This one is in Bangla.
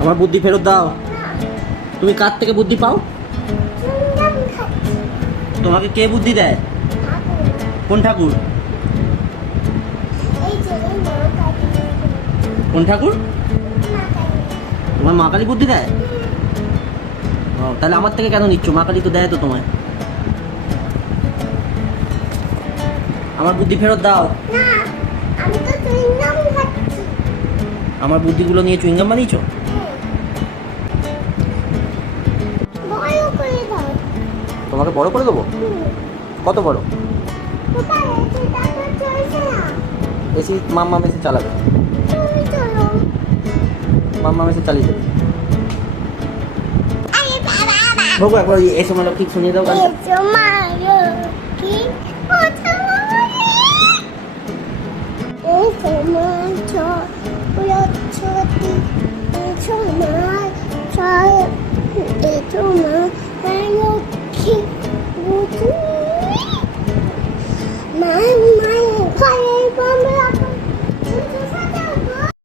আমার বুদ্ধি ফেরত দাও। তুমি কার থেকে বুদ্ধি পাও? তোমাকে কে বুদ্ধি দেয়? কোন ঠাকুর? কোন ঠাকুর? তোমার মা কালী বুদ্ধি দেয়? ও, তাহলে আমার থেকে কেন নিচ্ছ? মা কালী তো দেয় তো তোমায়। আমার বুদ্ধি ফেরত দাও। আমার বুদ্ধিগুলো নিয়ে চুইংগাম বানিয়েছো? তোমাকে বড় করে দেবো? কত বড়? এসি মাম্মা মেসে চালাবে। মাম্মা মেসে চালিয়ে দেবে। ভোগো একবার এসো মানে ঠিক শুনিয়ে দাও গান। My